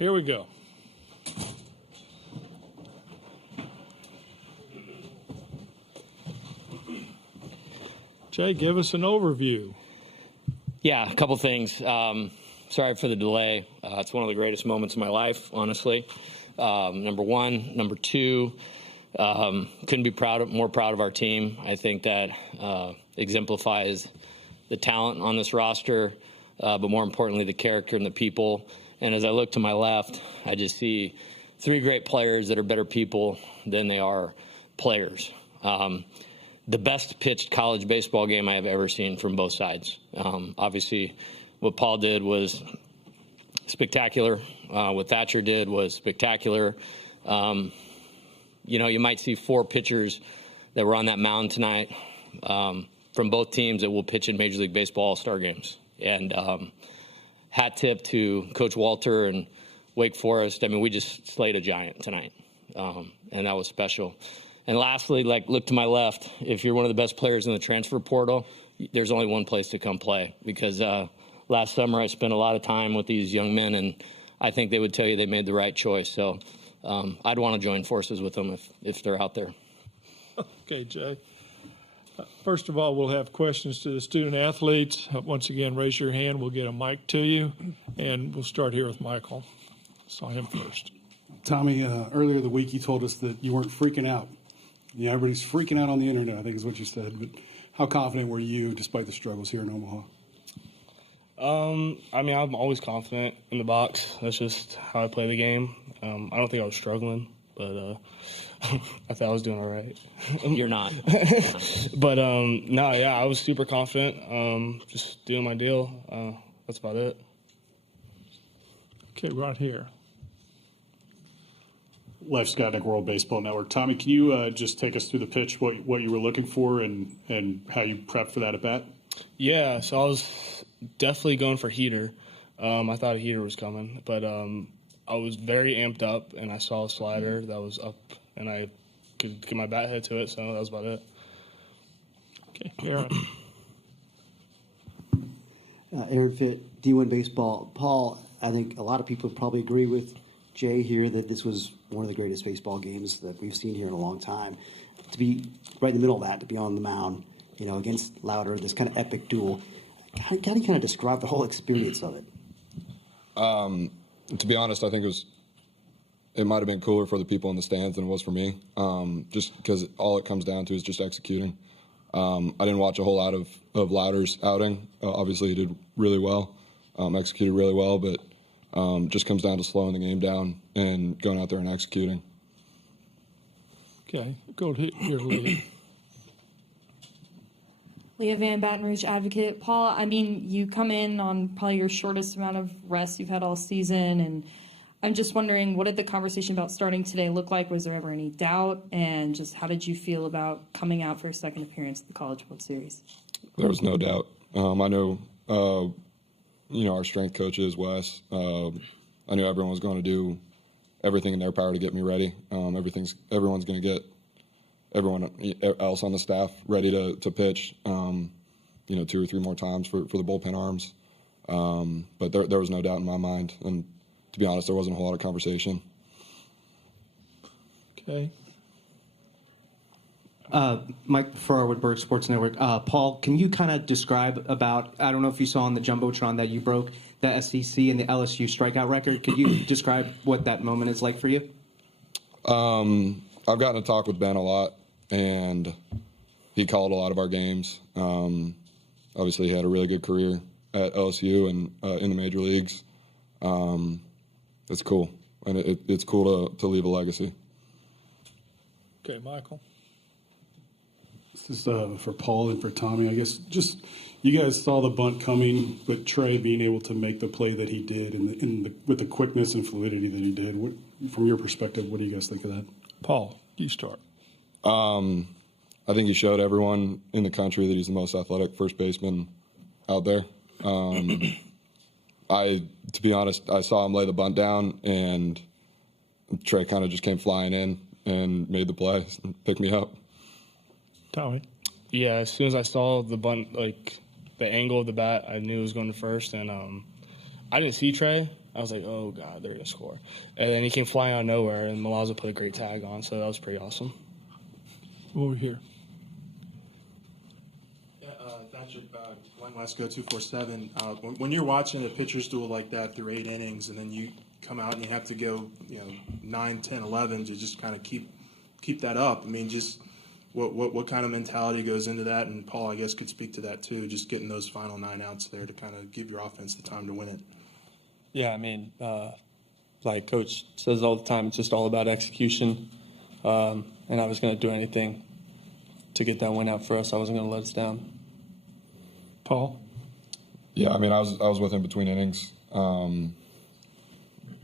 here we go. Jay, give us an overview. Yeah, a couple things. Sorry for the delay. It's one of the greatest moments of my life, honestly. Number one. Number two, couldn't be more proud of our team. I think that exemplifies the talent on this roster, but more importantly, the character and the people. And as I look to my left, I just see three great players that are better people than they are players. The best pitched college baseball game I have ever seen from both sides. Obviously, what Paul did was spectacular. What Thatcher did was spectacular. You might see four pitchers that were on that mound tonight from both teams that will pitch in Major League Baseball All-Star games. And hat tip to Coach Walter and Wake Forest. I mean, we just slayed a giant tonight, and that was special. And lastly, look to my left. If you're one of the best players in the transfer portal, there's only one place to come play, because last summer I spent a lot of time with these young men, and I think they would tell you they made the right choice. So I'd want to join forces with them if they're out there. Okay, Jay. First of all, we'll have questions to the student athletes. Once again, raise your hand. We'll get a mic to you, and we'll start here with Michael. Saw him first. Tommy, earlier in the week you told us that you weren't freaking out. Everybody's freaking out on the internet, I think is what you said. But how confident were you despite the struggles here in Omaha? I'm always confident in the box. That's just how I play the game. I don't think I was struggling, but I thought I was doing all right. You're not. But, I was super confident, just doing my deal. That's about it. Okay, right here. Leif Skotnick, World Baseball Network. Tommy, can you just take us through the pitch, what you were looking for and how you prepped for that at bat? Yeah, so I was definitely going for heater. I thought a heater was coming, but I was very amped up, and I saw a slider that was up, and I could get my bat head to it, so that was about it. Okay, Aaron. Aaron Fitt, D1 Baseball. Paul, I think a lot of people probably agree with Jay here that this was one of the greatest baseball games that we've seen here in a long time. To be right in the middle of that, to be on the mound, against Louder, this kind of epic duel. How do you kind of describe the whole experience of it? To be honest, I think it might have been cooler for the people in the stands than it was for me, just because all it comes down to is just executing. I didn't watch a whole lot of Louder's outing. Obviously, he did really well, executed really well, but just comes down to slowing the game down and going out there and executing. Okay, go here, Leah. Leah Van, Baton Rouge Advocate. Paul, you come in on probably your shortest amount of rest you've had all season, and I'm just wondering, what did the conversation about starting today look like? Was there ever any doubt? And just how did you feel about coming out for a second appearance at the College World Series? There was no doubt. I know, our strength coach is Wes. I knew everyone was going to do everything in their power to get me ready. Everyone's going to get everyone else on the staff ready to pitch, 2 or 3 more times for the bullpen arms. But there was no doubt in my mind. And to be honest, there wasn't a whole lot of conversation. Okay. Mike Farrar with Berg Sports Network. Paul, can you kind of describe about, I don't know if you saw on the Jumbotron that you broke the SEC and the LSU strikeout record. Could you describe what that moment is like for you? I've gotten to talk with Ben a lot, and he called a lot of our games. Obviously, he had a really good career at LSU and in the major leagues. It's cool, and it's cool to leave a legacy. Okay, Michael. This is for Paul and for Tommy. I guess just you guys saw the bunt coming, but Trey being able to make the play that he did with the quickness and fluidity that he did. From your perspective, what do you guys think of that? Paul, you start. I think he showed everyone in the country that he's the most athletic first baseman out there. To be honest, I saw him lay the bunt down, and Trey kind of just came flying in and made the play and picked me up. Tommy? Yeah, as soon as I saw the bunt, the angle of the bat, I knew it was going to first. And I didn't see Trey, I was like, oh, God, they're going to score. And then he came flying out of nowhere, and Milazzo put a great tag on, so that was pretty awesome. Over here. Thatcher, Glenn Wesco, 247. When you're watching a pitcher's duel like that through 8 innings, and then you come out and you have to go, 9, 10, 11 to just kind of keep that up. I mean, just what kind of mentality goes into that? And Paul, I guess, could speak to that too. Just getting those final 9 outs there to kind of give your offense the time to win it. Yeah, I mean, like Coach says all the time, it's just all about execution. And I was going to do anything to get that win out for us. I wasn't going to let us down. Paul? Yeah, I mean, I was with him between innings,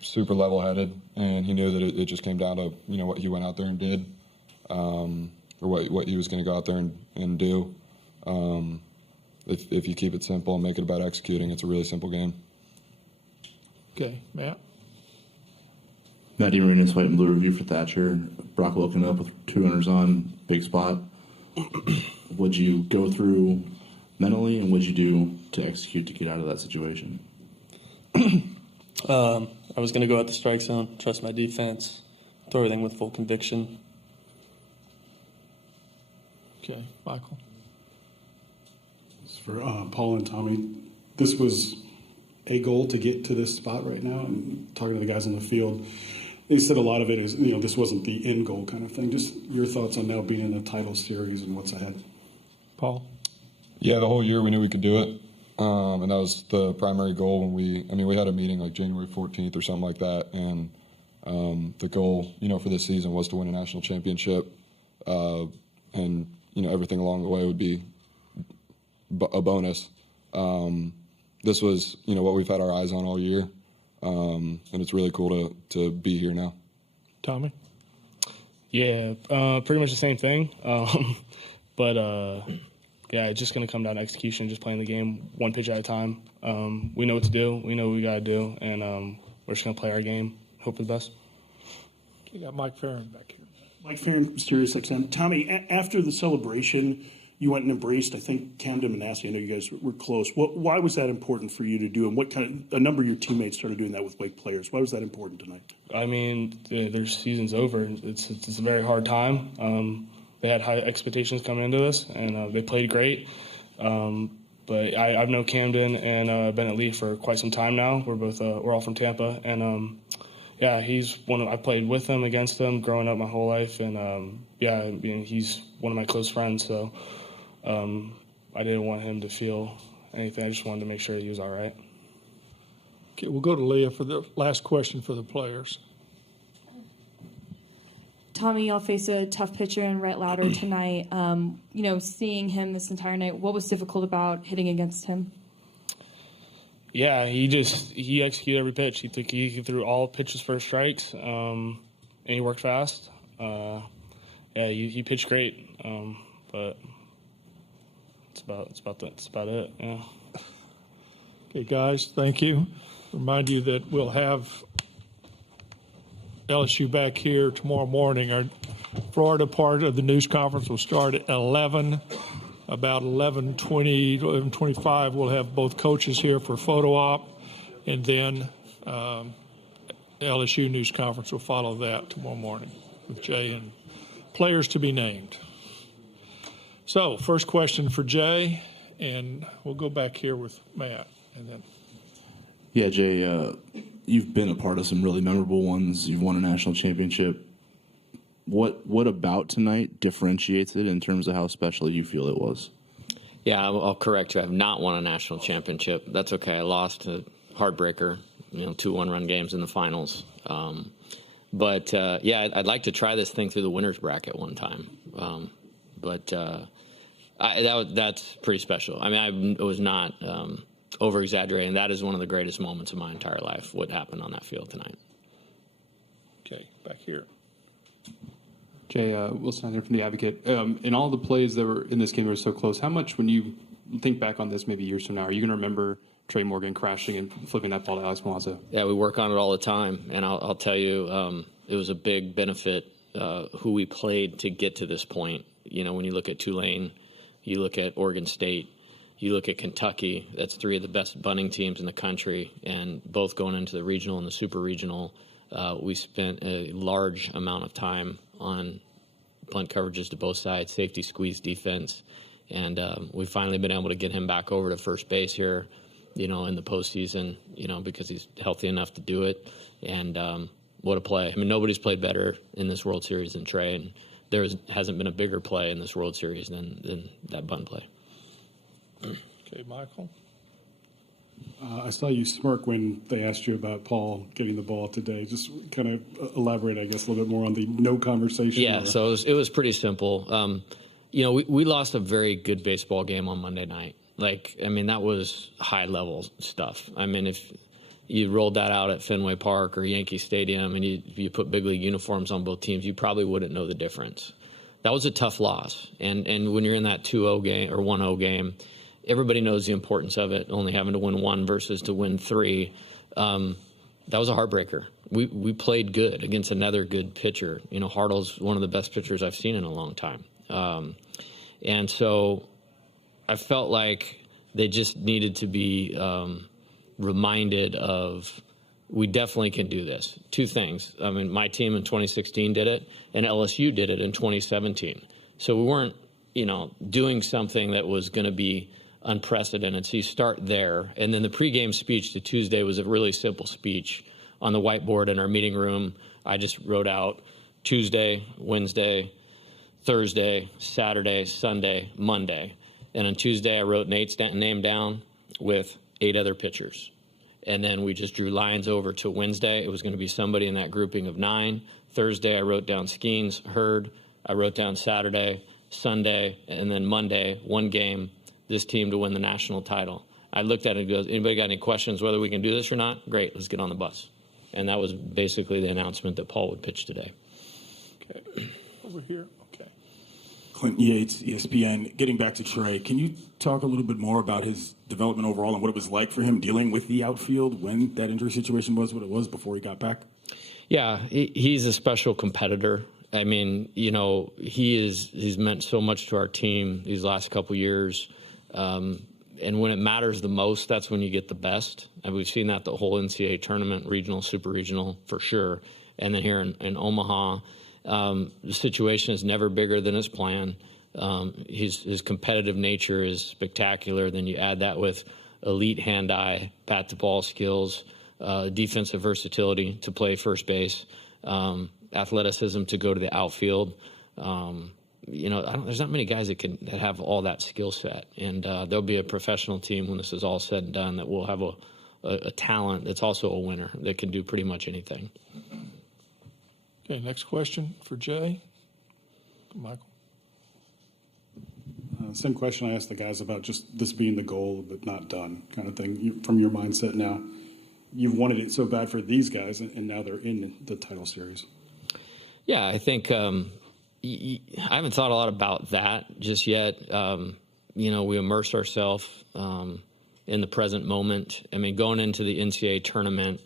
super level-headed, and he knew that it just came down to what he went out there and did, or what he was going to go out there and do. If you keep it simple and make it about executing, it's a really simple game. Okay, Matt? Matty Marinas, white and blue review for Thatcher. Brock Wilken up with 2 runners on, big spot. What'd you go through mentally, and what'd you do to execute to get out of that situation? I was going to go at the strike zone, trust my defense, throw everything with full conviction. Okay, Michael? For Paul and Tommy, this was a goal to get to this spot right now. And talking to the guys on the field, they said a lot of it is, this wasn't the end goal kind of thing. Just your thoughts on now being in the title series and what's ahead. Paul? Yeah, the whole year we knew we could do it, and that was the primary goal. When we had a meeting like January 14th or something like that, and the goal, for this season was to win a national championship, and everything along the way would be a bonus. This was, what we've had our eyes on all year, and it's really cool to be here now. Tommy? Yeah, pretty much the same thing. But yeah, it's just going to come down to execution, just playing the game one pitch at a time. We know what to do. We know what we got to do, and we're just going to play our game, hope for the best. You got Mike Farron back here. Mike Farron, Sirius XM. Tommy, after the celebration, you went and embraced, I think, Camden Manasseh. I know you guys were close. Why was that important for you to do? And a number of your teammates started doing that with Wake players. Why was that important tonight? I mean, their season's over. It's a very hard time. They had high expectations coming into this, and they played great. But I've known Camden and Bennett Lee for quite some time now. We're all from Tampa, and yeah, he's I played with him, against him, growing up my whole life, and yeah, he's one of my close friends. So I didn't want him to feel anything. I just wanted to make sure he was all right. Okay, we'll go to Leah for the last question for the players. Tommy, y'all face a tough pitcher in Rhett Lauder tonight. Seeing him this entire night, what was difficult about hitting against him? Yeah, he executed every pitch. He threw all pitches for strikes, and he worked fast. Yeah, he pitched great, but that's about it. Yeah. Okay, guys, thank you. Remind you that we'll have LSU back here tomorrow morning. Our Florida part of the news conference will start at 11. About 11:20, 11:25, we'll have both coaches here for photo op, and then the LSU news conference will follow that tomorrow morning with Jay and players to be named. So, first question for Jay, and we'll go back here with Matt, and then. Yeah, Jay, you've been a part of some really memorable ones. You've won a national championship. What about tonight differentiates it in terms of how special you feel it was? Yeah, I'll correct you. I have not won a national championship. That's okay. I lost a heartbreaker, 2 one-run games in the finals. But yeah, I'd like to try this thing through the winner's bracket one time. That's pretty special. I mean, I was not over-exaggerating. That is one of the greatest moments of my entire life, what happened on that field tonight. Okay, back here. Jay, Wilson here from The Advocate. In all the plays that were in this game that were so close, how much, when you think back on this maybe years from now, are you going to remember Trey Morgan crashing and flipping that ball to Alex Milazzo? Yeah, we work on it all the time, and I'll tell you, it was a big benefit who we played to get to this point. When you look at Tulane, you look at Oregon State, You look at Kentucky, that's 3 of the best bunting teams in the country, and both going into the regional and the super regional, we spent a large amount of time on bunt coverages to both sides, safety squeeze defense, and we've finally been able to get him back over to first base here, in the postseason, because he's healthy enough to do it. And what a play. I mean, nobody's played better in this World Series than Trey, and there hasn't been a bigger play in this World Series than that bunt play. Okay, Michael. I saw you smirk when they asked you about Paul getting the ball today. Just kind of elaborate, I guess, a little bit more on the no conversation. Yeah, so it was pretty simple. We lost a very good baseball game on Monday night. That was high-level stuff. I mean, if you rolled that out at Fenway Park or Yankee Stadium and you put big league uniforms on both teams, you probably wouldn't know the difference. That was a tough loss. And when you're in that 2-0 game or 1-0 game, everybody knows the importance of it, only having to win 1 versus to win 3. That was a heartbreaker. We played good against another good pitcher. Hartle's one of the best pitchers I've seen in a long time. And so I felt like they just needed to be reminded of, we definitely can do this. 2 things. I mean, my team in 2016 did it, and LSU did it in 2017. So we weren't, doing something that was going to be unprecedented. So you start there. And then the pregame speech to Tuesday was a really simple speech on the whiteboard in our meeting room. I just wrote out Tuesday, Wednesday, Thursday, Saturday, Sunday, Monday. And on Tuesday, I wrote Nate's name down with 8 other pitchers. And then we just drew lines over to Wednesday. It was going to be somebody in that grouping of 9. Thursday, I wrote down Skeens, Hurd. I wrote down Saturday, Sunday, and then Monday, 1 game, this team to win the national title. I looked at it and goes, anybody got any questions whether we can do this or not? Great, let's get on the bus. And that was basically the announcement that Paul would pitch today. Okay, over here. Okay. Clint Yates, ESPN. Getting back to Trey, can you talk a little bit more about his development overall and what it was like for him dealing with the outfield when that injury situation was what it was before he got back? Yeah, he's a special competitor. I mean, he's meant so much to our team these last couple years. And when it matters the most, that's when you get the best. And we've seen that the whole NCAA tournament, regional, super regional, for sure. And then here in Omaha, the situation is never bigger than his plan. His competitive nature is spectacular. Then you add that with elite hand-eye, bat-to-ball skills, defensive versatility to play first base, athleticism to go to the outfield. There's not many guys that have all that skill set. And there'll be a professional team when this is all said and done that will have a talent that's also a winner that can do pretty much anything. Okay, next question for Jay. Michael. Same question I asked the guys about just this being the goal but not done kind of thing. From your mindset now, you've wanted it so bad for these guys, and now they're in the title series. Yeah, I think I haven't thought a lot about that just yet. We immerse ourselves in the present moment. I mean, going into the NCAA tournament,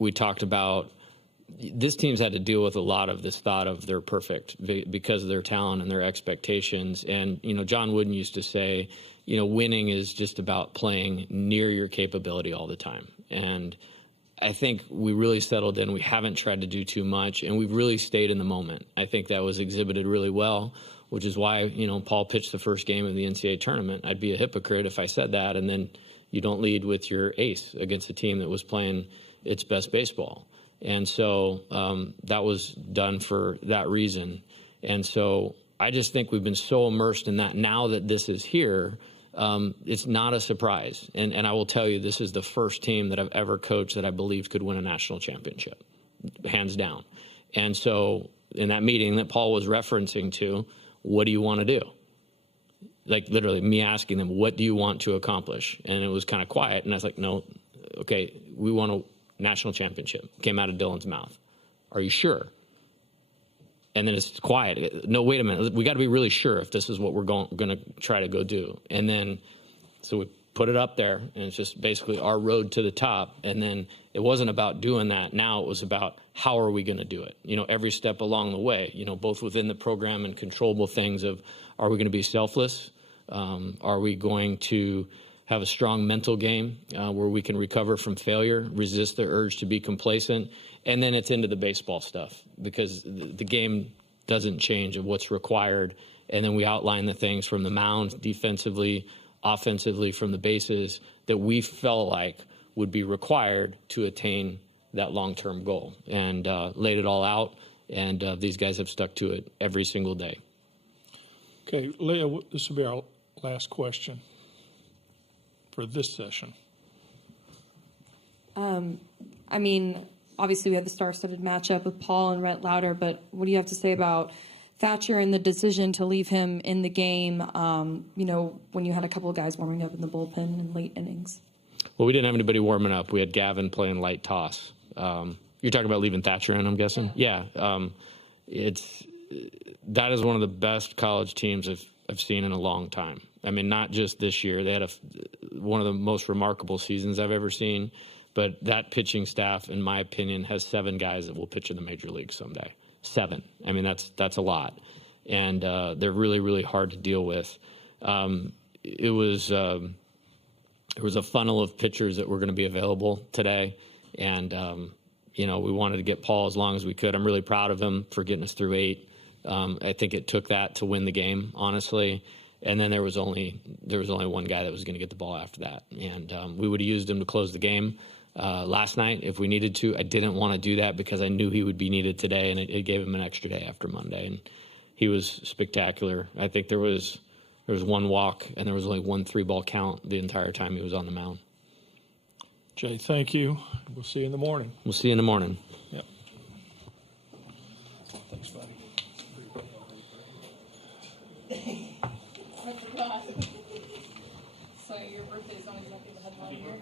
we talked about this team's had to deal with a lot of this thought of they're perfect because of their talent and their expectations. And, John Wooden used to say, winning is just about playing near your capability all the time. And I think we really settled in. We haven't tried to do too much, and we've really stayed in the moment. I think that was exhibited really well, which is why, Paul pitched the first game of the NCAA tournament. I'd be a hypocrite if I said that, and then you don't lead with your ace against a team that was playing its best baseball. And so that was done for that reason. And so I just think we've been so immersed in that now that this is here, it's not a surprise. And I will tell you, this is the first team that I've ever coached that I believe could win a national championship, hands down. And so in that meeting that Paul was referencing to, what do you want to do? Like literally me asking them, what do you want to accomplish? And it was kind of quiet. And I was like, no, okay, we want a national championship. Came out of Dylan's mouth. Are you sure? And then it's quiet. No, wait a minute. We got to be really sure if this is what we're going to try to go do. And then, so we put it up there, and it's just basically our road to the top. And then it wasn't about doing that. Now it was about how are we going to do it? Every step along the way, both within the program and controllable things of, are we going to be selfless? Are we going to have a strong mental game where we can recover from failure, resist the urge to be complacent, and then it's into the baseball stuff, because the game doesn't change of what's required. And then we outline the things from the mound, defensively, offensively, from the bases that we felt like would be required to attain that long-term goal, and laid it all out. And these guys have stuck to it every single day. Okay, Leah, this will be our last question for this session. I mean, obviously we had the star-studded matchup with Paul and Rhett Lauder, but what do you have to say about Thatcher and the decision to leave him in the game, when you had a couple of guys warming up in the bullpen in late innings? Well, we didn't have anybody warming up. We had Gavin playing light toss. You're talking about leaving Thatcher in, I'm guessing? Yeah. That is one of the best college teams I've seen in a long time. I mean, not just this year. They had one of the most remarkable seasons I've ever seen. But that pitching staff, in my opinion, has 7 guys that will pitch in the major leagues someday. 7. I mean, that's a lot. And they're really, really hard to deal with. It was a funnel of pitchers that were going to be available today. And, we wanted to get Paul as long as we could. I'm really proud of him for getting us through 8. I think it took that to win the game, honestly. And then there was only one guy that was going to get the ball after that. And we would have used him to close the game last night if we needed to. I didn't want to do that because I knew he would be needed today, and it gave him an extra day after Monday. And he was spectacular. I think there was one walk, and there was only one 3-ball count the entire time he was on the mound. Jay, thank you. We'll see you in the morning. We'll see you in the morning. Yep. Thanks, buddy. So your birthday's not exactly the headline here.